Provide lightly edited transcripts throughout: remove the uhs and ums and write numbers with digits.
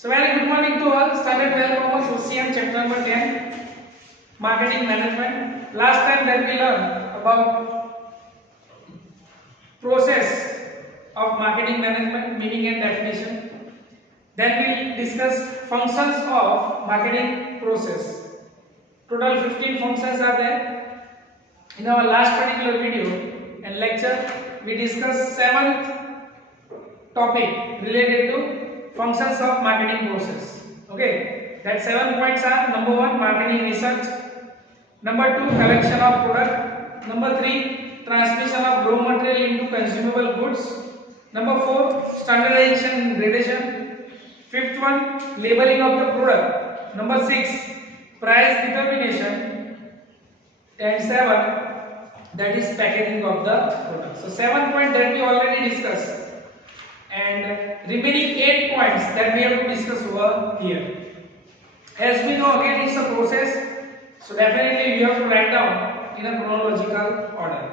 So very good morning to all. Standard 12 Commerce OCM chapter number 10, Marketing Management. Last time that we learned about process of marketing management, meaning and definition. Then we discuss functions of marketing process. Total 15 functions are there. In our last particular video and lecture, we discussed 7th topic related to functions of marketing process. Okay, that 7 points are: number 1, marketing research; number 2, collection of product; number 3, transmission of raw material into consumable goods; number 4, standardization and gradation; 5th one, labeling of the product; number 6, price determination; and 7, that is packaging of the product. So 7 points that we already discussed, and remaining 8 points that we have to discuss over here. As we know, again it's a process, so definitely you have to write down in a chronological order.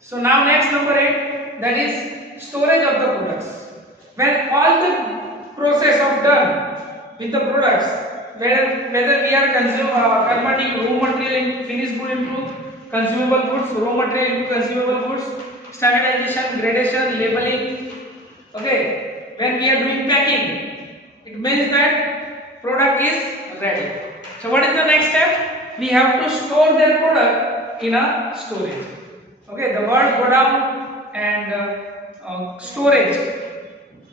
So now next number 8, that is storage of the products. When all the process of done with the products, whether we are converting raw material into finished good into consumable goods, raw material into consumable goods, standardization, gradation, labeling. Okay, when we are doing packing, it means that product is ready. So what is the next step? We have to store that product in a storage. Okay, the word go down and storage,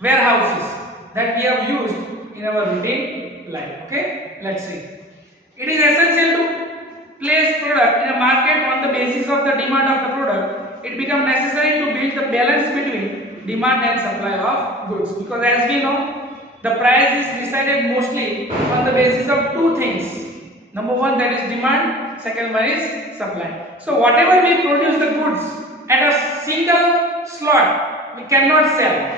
warehouses that we have used in our routine life. Okay, let's see. It is essential to place product in a market on the basis of the demand of the product. It becomes necessary to build the balance between demand and supply of goods, because as we know, the price is decided mostly on the basis of two things. Number 1, that is demand; second one is supply. So whatever we produce the goods at a single slot, we cannot sell.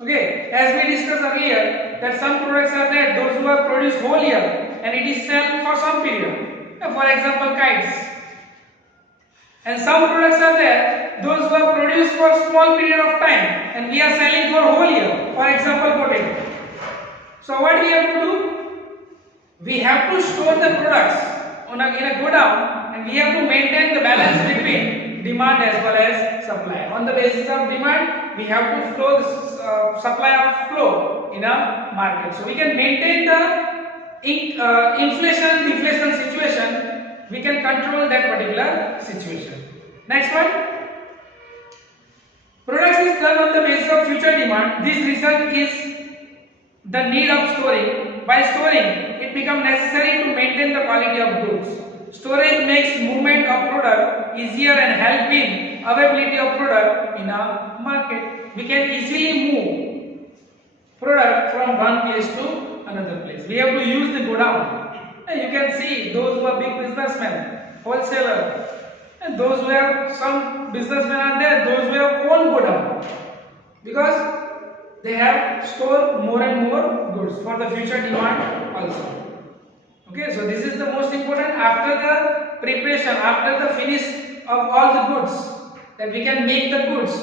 Okay, as we discussed earlier, that some products are there, those who are produced whole year and it is sold for some period. For example, kites. And some products are there, those who are produced for a small period of time and we are selling for whole year. For example, potato. So what we have to do? We have to store the products in a godown, and we have to maintain the balance between demand as well as supply. On the basis of demand, we have to flow the supply of flow in a market. So we can maintain the inflation deflation situation. We can control that particular situation. Next one, products is done on the basis of future demand. This result is the need of storing. By storing, it becomes necessary to maintain the quality of goods. Storage makes movement of product easier and help in availability of product in a market. We can easily move product from one place to another place. We have to use the godown. And you can see those who are big businessmen, wholesaler, and those who have, some businessmen are there, those who have own godown, because they have stored more and more goods for the future demand also. Okay, so this is the most important. After the preparation, after the finish of all the goods, that we can make the goods,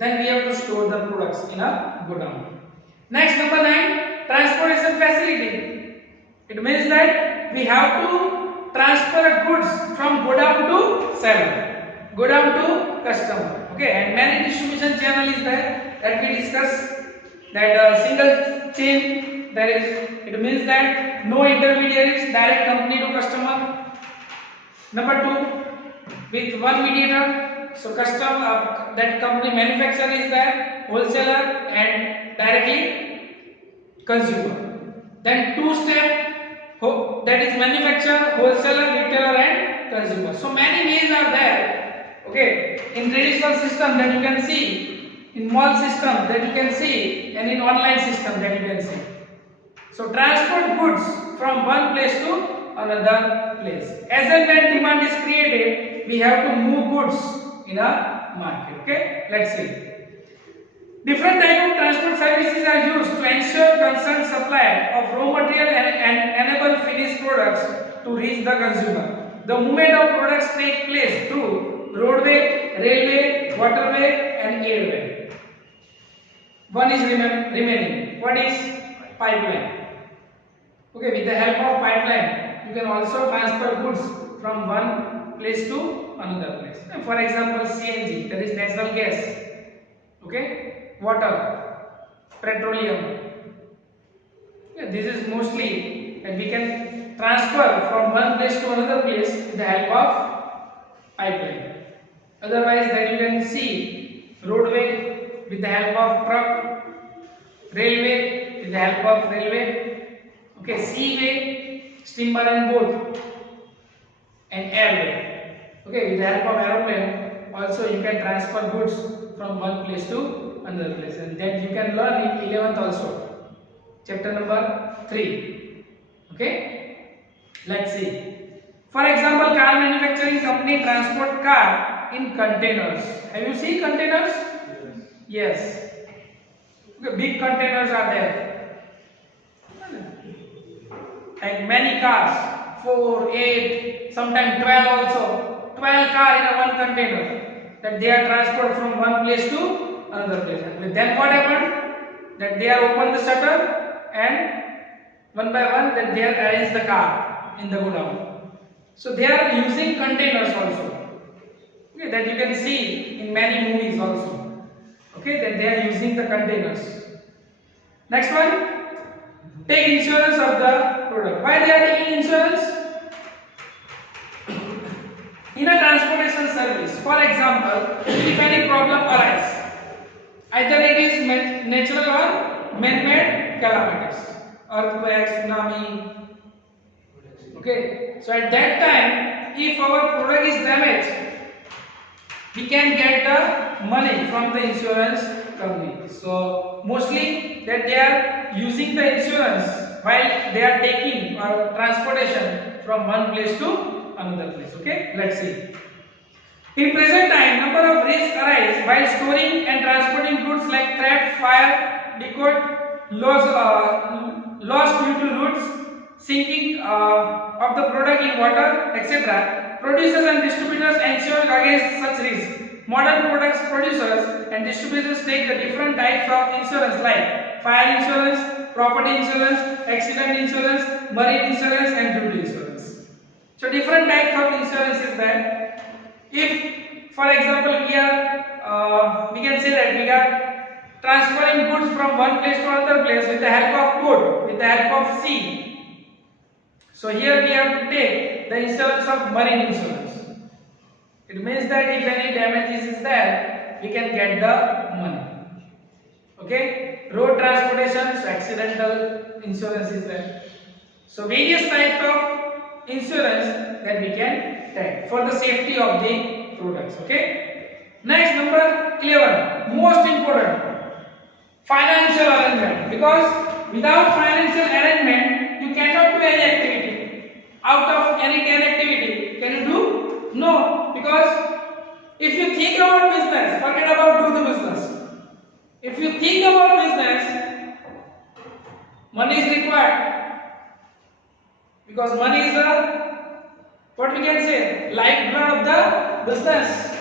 then we have to store the products in a godown. Next, number 9, transportation facility. It means that we have to transfer goods from godown to seller, godown to customer. Okay, and many distribution channel is there that we discuss. That single chain there is. It means that no intermediaries, direct company to customer. Number 2, with one mediator. So customer, that company manufacturer is there, wholesaler, and directly consumer. Then 2 step, that is manufacturer, wholesaler, retailer, and consumer. So many ways are there. Okay, in traditional system that you can see, in mall system that you can see, and in online system that you can see. So transport goods from one place to another place. As and when demand is created, we have to move goods in a market. Okay, let's see. Different type of transport services are used to ensure concerned supply of raw material and enable finished products to reach the consumer. The movement of products take place through roadway, railway, waterway, and airway. One is remaining. What is pipeline. Okay, with the help of pipeline, you can also transfer goods from one place to another place. For example, CNG, that is natural gas. Okay, water, petroleum. Yeah, this is mostly that we can transfer from one place to another place with the help of pipeline. Otherwise, that you can see roadway with the help of truck, railway with the help of railway, okay, seaway, steamer and boat, and airway. Okay, with the help of aeroplane, also you can transfer goods from one place to another place, and that you can learn in 11th also. Chapter number 3. Okay, let's see. For example, car manufacturing company transport car in containers. Have you seen containers? Yes. Okay, big containers are there. Like many cars, 4, 8, sometimes 12 also. 12 cars in a one container. That they are transported from one place to another place. And then what happened? That they are open the shutter and one by one that they are arrange the car in the godown. So they are using containers also. Okay, that you can see in many movies also. Okay, that they are using the containers. Next one, take insurance of the product. Why they are taking insurance? In a transportation service, for example, if any problem arises, either it is natural or man-made calamities, earthquake, tsunami. Okay, so at that time, if our product is damaged, we can get the money from the insurance company. So mostly that they are using the insurance while they are taking or transportation from one place to another place. Okay, let's see. In present time, number of risks arise while storing and transporting goods like theft, fire, decode, loss due to roots, sinking of the product in water, etc. Producers and distributors ensure against such risks. Modern products producers and distributors take the different types of insurance like fire insurance, property insurance, accident insurance, marine insurance, and duty insurance. So different types of insurance is there. If, for example, we can say that we are transferring goods from one place to another place with the help of boat, with the help of sea. So here we have to take the insurance of marine insurance. It means that if any damages is there, we can get the money. Okay, road transportation, so accidental insurance is there. So various types of insurance that we can take for the safety of the products. Okay. Next, number 11, most important, financial arrangement. Because without financial arrangement, you cannot do any activity. Out of any activity, can you do? No, because if you think about business, forget about do the business. If you think about business, money is required, because money is what we can say, lifeblood of the business.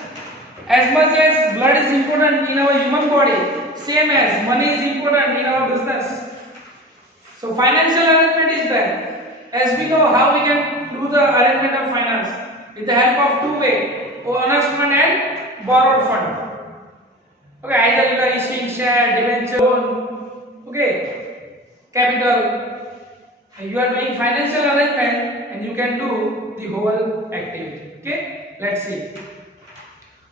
As much as blood is important in our human body, same as money is important in our business. So financial arrangement is there. As we know how we can do the arrangement of finance with the help of two ways, owner's fund and borrowed fund. Okay, either you are issuing share, debenture, loan, okay, capital. You are doing financial arrangement and you can do the whole activity. Okay, let's see.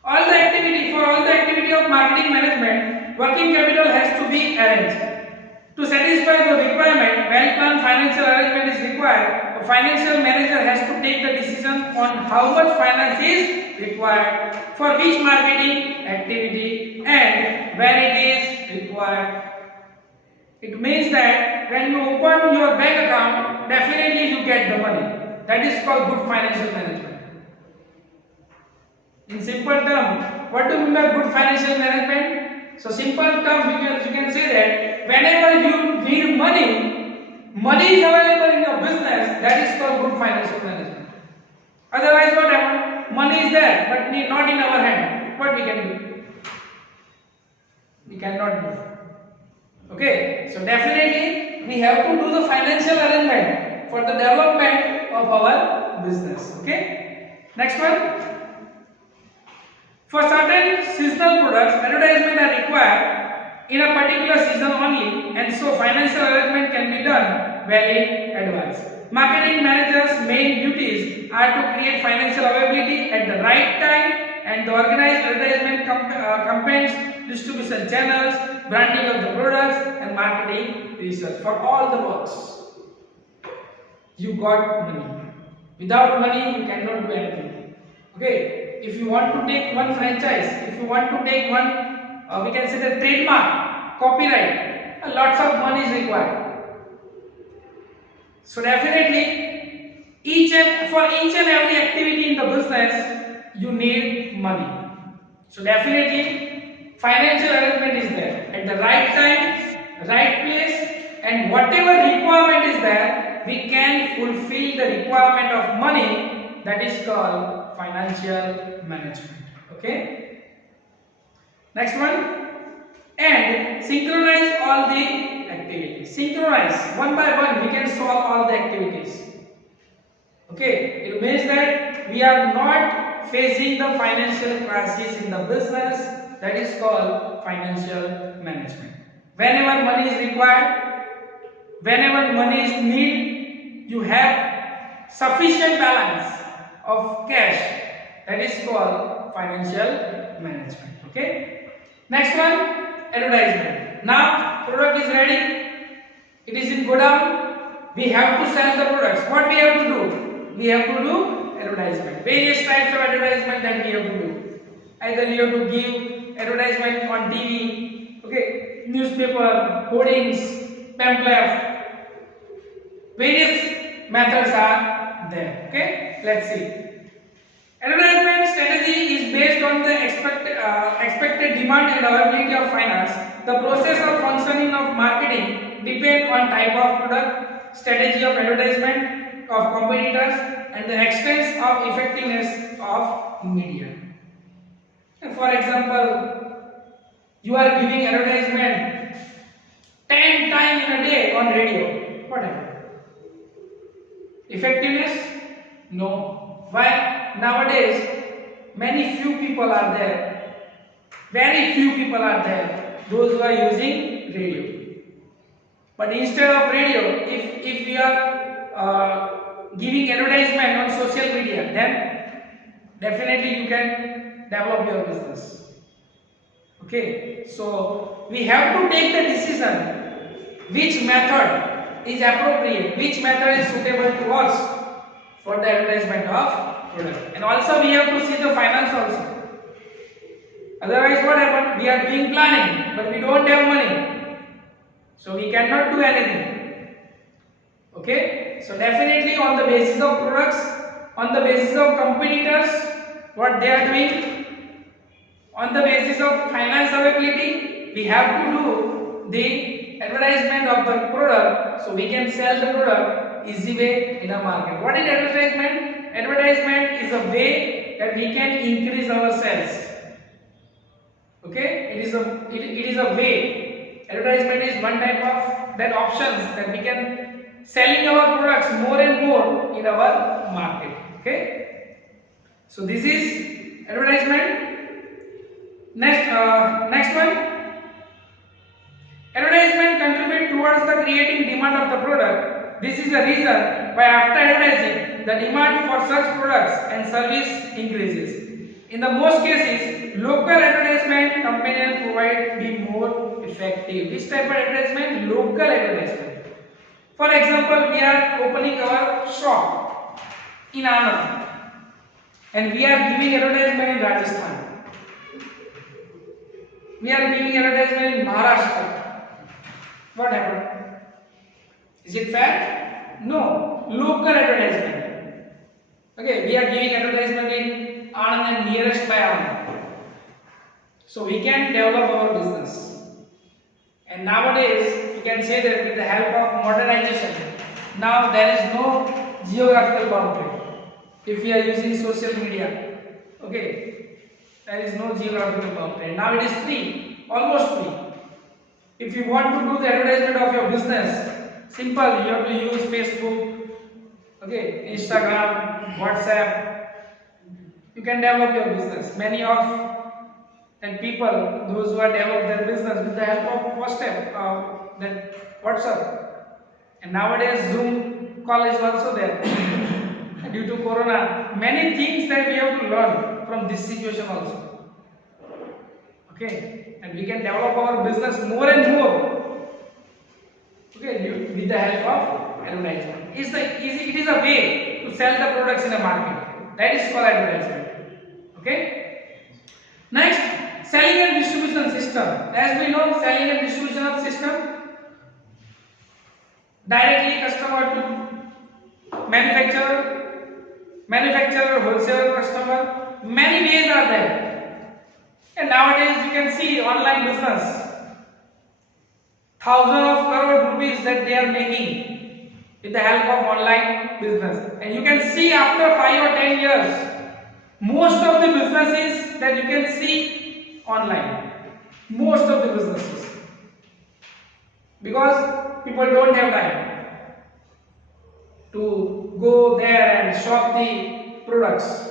For all the activity of marketing management, working capital has to be arranged. To satisfy the requirement, well-planned financial arrangement is required. A financial manager has to take the decision on how much finance is required for which marketing activity and when it is required. It means that when you open your bank account, definitely you get the money. That is called good financial management. In simple term, what do you mean by good financial management? So simple term, you can say that whenever you need money is available in your business, that is called good financial management. Otherwise what happens? Money is there but not in our hand. What we can do? We cannot do. Okay, so definitely we have to do the financial arrangement for the development of our business. Okay. Next one. For certain seasonal products, advertisement are required in a particular season only, and so financial arrangement can be done well in advance. Marketing managers' main duties are to create financial availability at the right time and to organize advertisement campaigns, distribution channels, branding of the products, and marketing research. For all the works, you got money. Without money, you cannot do anything. Okay. If you want to take one franchise, if you want to take one, we can say the trademark, copyright, lots of money is required. So definitely, for each and every activity in the business, you need money. So definitely, financial arrangement is there at the right time, right place, and whatever requirement is there, we can fulfill the requirement of money. That is called financial management. Okay. Next one. And synchronize all the activities. Synchronize one by one. We can solve all the activities. Okay. It means that we are not facing the financial crisis in the business. That is called financial management. Whenever money is required, whenever money is needed, you have sufficient balance of cash. That is called financial management. Okay. Next one, advertisement. Now product is ready. It is in godown. We have to sell the products. What we have to do? We have to do advertisement. Various types of advertisement that we have to do. Either we have to give advertisement on TV, okay, newspaper, hoardings, pamphlet. Various methods are there. Okay, let's see. Advertisement strategy is based on the expected demand and availability of finance. The process of functioning of marketing depends on type of product, strategy of advertisement, of competitors, and the extent of effectiveness of media. For example, you are giving advertisement 10 times in a day on radio. What happened? Effectiveness? No. Why? Nowadays, few people are there. Very few people are there. Those who are using radio. But instead of radio, if we are giving advertisement on social media, then definitely you can develop your business. Okay. So we have to take the decision which method is appropriate, which method is suitable to us for the advertisement of product. And also we have to see the finance also. Otherwise what happens? We are doing planning but we don't have money. So we cannot do anything. Okay? So definitely on the basis of products, on the basis of competitors, what they are doing, on the basis of finance availability, we have to do the advertisement of the product so we can sell the product easy way in a market. What is advertisement? Advertisement is a way that we can increase our sales. Okay, it is a way. Advertisement is one type of that options that we can selling our products more and more in our market. Okay, so this is advertisement. Next one. Advertisement contribute towards the creating demand of the product. This is the reason why after advertising, the demand for such products and service increases. In the most cases, local advertisement campaigns provide be more effective. Which type of advertisement? Local advertisement. For example, we are opening our shop in Anand and we are giving advertisement in Rajasthan. We are giving advertisement in Maharashtra. What happened? Is it fair? No. Local advertisement. Okay, we are giving advertisement in Anand and nearest by Anand. So we can develop our business. And nowadays, you can say that with the help of modernization, now there is no geographical boundary. If we are using social media, okay, there is no geographical boundary. Now it is free, almost free. If you want to do the advertisement of your business, Simple, you have to use Facebook, okay, Instagram, WhatsApp. You can develop your business. Many of and people, those who are develop their business with the help of WhatsApp, then WhatsApp, and nowadays Zoom call is also there. Due to Corona, many things that we have to learn from this situation also. Okay, and we can develop our business more and more. Okay, with the help of advertisement. It is a way to sell the products in the market. That is called advertisement. Okay. Next, selling and distribution system. As we know, selling and distribution of system, directly customer to manufacturer, wholesaler, customer. Many ways are there. And nowadays you can see online business. Thousands of crore rupees that they are making with the help of online business. And you can see after 5 or 10 years, most of the businesses that you can see online. Most of the businesses. Because people don't have time to go there and shop the products.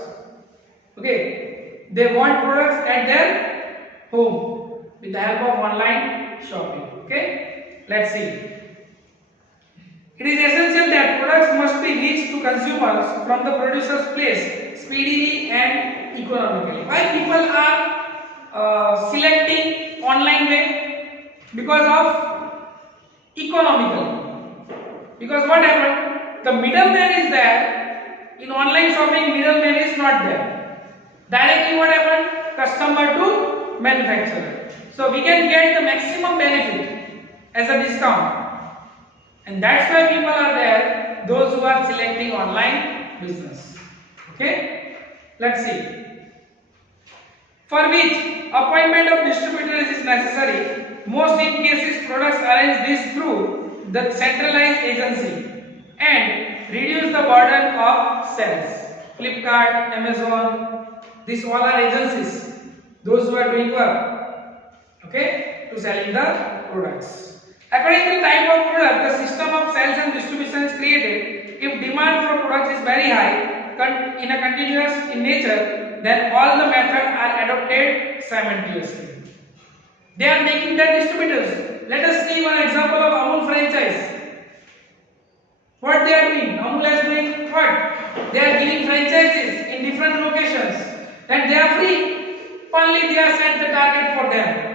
Okay, they want products at their home with the help of online shopping. Okay, let's see. It is essential that products must be reached to consumers from the producer's place speedily and economically. Why people are selecting online way? Because of economical. Because what happened? The middleman is there. In online shopping, middleman is not there. Directly what happened? Customer to manufacturer. So we can get the maximum benefit as a discount. And that's why people are there, those who are selecting online business. Okay? Let's see. For which appointment of distributors is necessary. Most in cases products arrange this through the centralized agency and reduce the burden of sales. Flipkart, Amazon, these all are agencies. Those who are doing work, okay, to selling the products. According to the type of product, the system of sales and distribution is created. If demand for products is very high, in a continuous in nature, then all the methods are adopted simultaneously. They are making their distributors. Let us see one example of Amul franchise. What they are doing? Amul is doing what? They are giving franchises in different locations. Then they are free. Only they are set the target for them.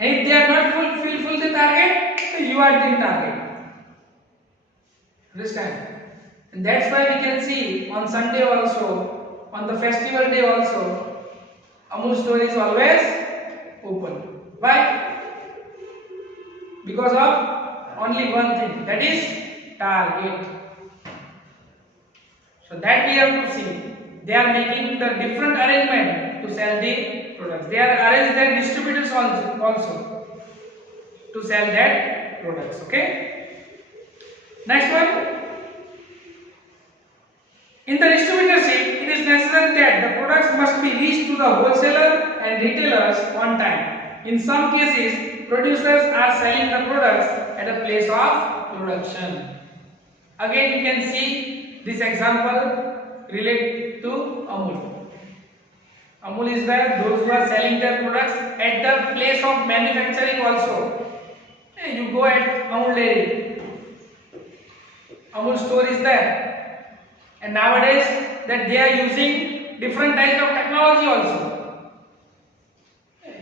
And if they are not fulfill the target, so you are the target. Understand? And that's why we can see on Sunday also, on the festival day also, Amul store is always open. Why? Because of only one thing, that is target. So that we have to see. They are making the different arrangement to sell the products. They are arranged their distributors also to sell their products. Okay. Next one. In the distributorship, it is necessary that the products must be reached to the wholesaler and retailers on time. In some cases, producers are selling the products at a place of production. Again, you can see this example related to Amul. Amul is there, those who are selling their products at the place of manufacturing also. You go at Amul Dairy, Amul store is there. And nowadays that they are using different types of technology also.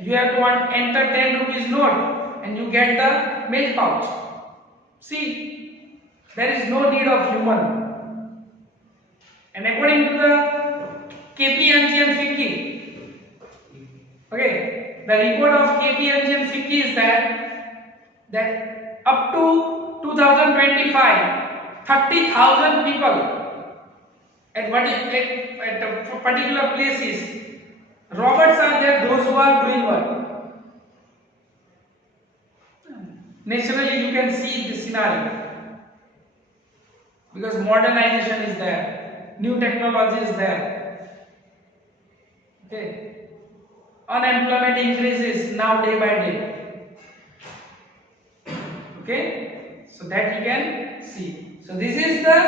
You have to enter 10 rupees note and you get the milk pouch. See, there is no need of human. And according to the KPMG and FICCI, okay, the report of KPMG and FICCI is that up to 2025, 30,000 people at a particular places, robots are there, those who are doing work. Naturally, you can see this scenario because modernization is there, new technology is there. Okay, unemployment increases now day by day. Okay, So that you can see. So this is the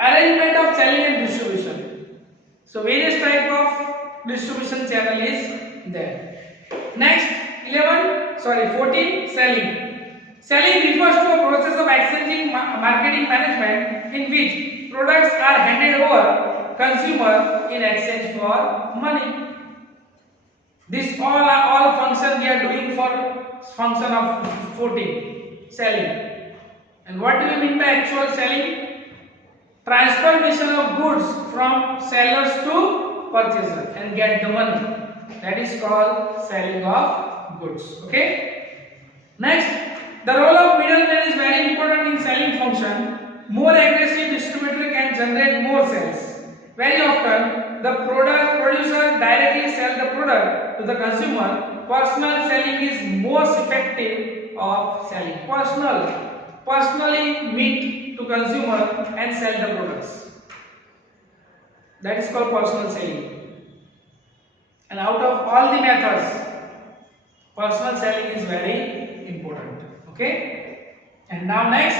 arrangement of selling and distribution. So various type of distribution channel is there. Next 14 selling. Selling refers to a process of exchanging marketing management in which products are handed over consumer in exchange for money. This all function we are doing for function of 14 selling. And what do you mean by actual selling? Transformation of goods from sellers to purchaser and get the money. That is called selling of goods. Okay. Next, the role of middleman is very important in selling function. More aggressive distributor can generate more sales. Very often, the producer directly sells the product to the consumer. Personal selling is most effective of selling. Personally meet to consumer and sell the products. That is called personal selling. And out of all the methods, personal selling is very important. Okay. And now next,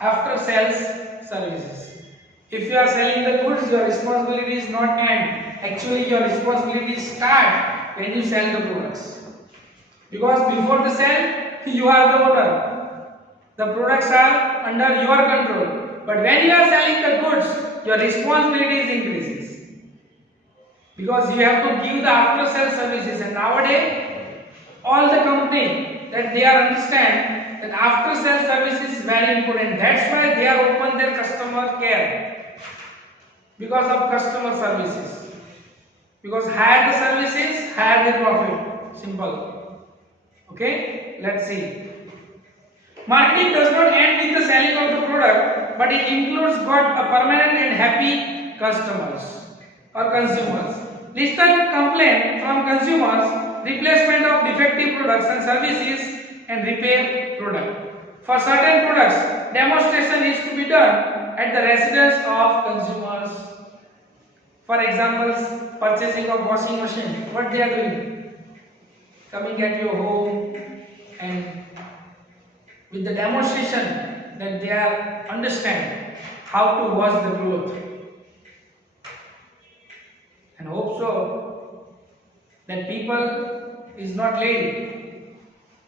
after sales services. If you are selling the goods, your responsibility is not end. Actually, your responsibility start when you sell the products. Because before the sale, you are the owner. The products are under your control. But when you are selling the goods, your responsibility is increases. Because you have to give the after sale services. And nowadays, all the company that they are understand that after sale services is very important. That's why they are open their customer care. Because of customer services. Because higher the services, higher the profit. Simple. Okay, let's see. Marketing does not end with the selling of the product, but it includes got a permanent and happy customers or consumers. Listen complaint from consumers, replacement of defective products and services, and repair product. For certain products, demonstration is to be done at the residence of consumers. For example, purchasing of washing machine. What they are doing? Coming at your home and with the demonstration that they are understand how to wash the clothes. And hope so that people is not lady,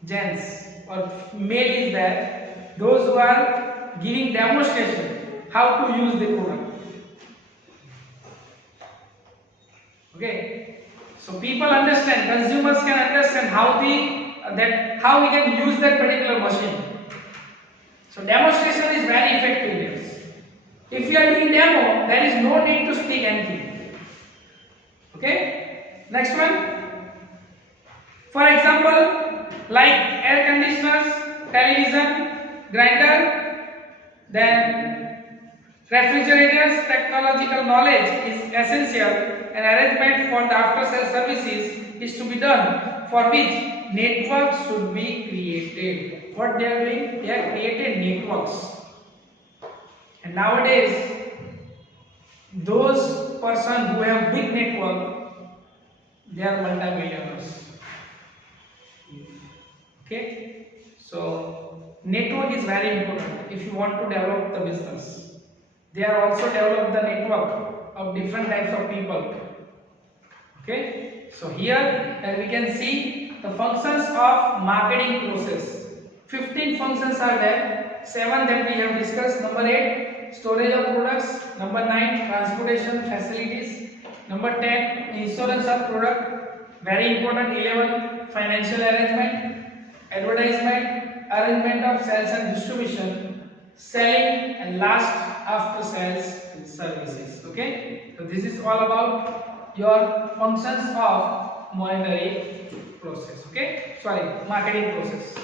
gents or male is there. Those who are giving demonstration how to use the product. Okay, so people understand, consumers can understand how how we can use that particular machine. So demonstration is very effective. If you are doing demo, there is no need to speak anything. Okay, next one. For example, like air conditioners, television, grinder, then refrigerators, technological knowledge is essential. An arrangement for the after sales services is to be done, for which networks should be created. What they are doing? They are created networks. And nowadays, those person who have big network, they are multi-millionaires. Okay, so network is very important if you want to develop the business. They are also develop the network of different types of people. Okay, so here we can see the functions of marketing process. 15 functions are there. 7 that we have discussed. Number 8, storage of products. Number 9, transportation facilities. Number 10, insurance of product. Very important. 11, financial arrangement, advertisement, arrangement of sales and distribution, selling, and last after sales services. Okay, so this is all about your functions of monetary process. Okay, sorry, marketing process.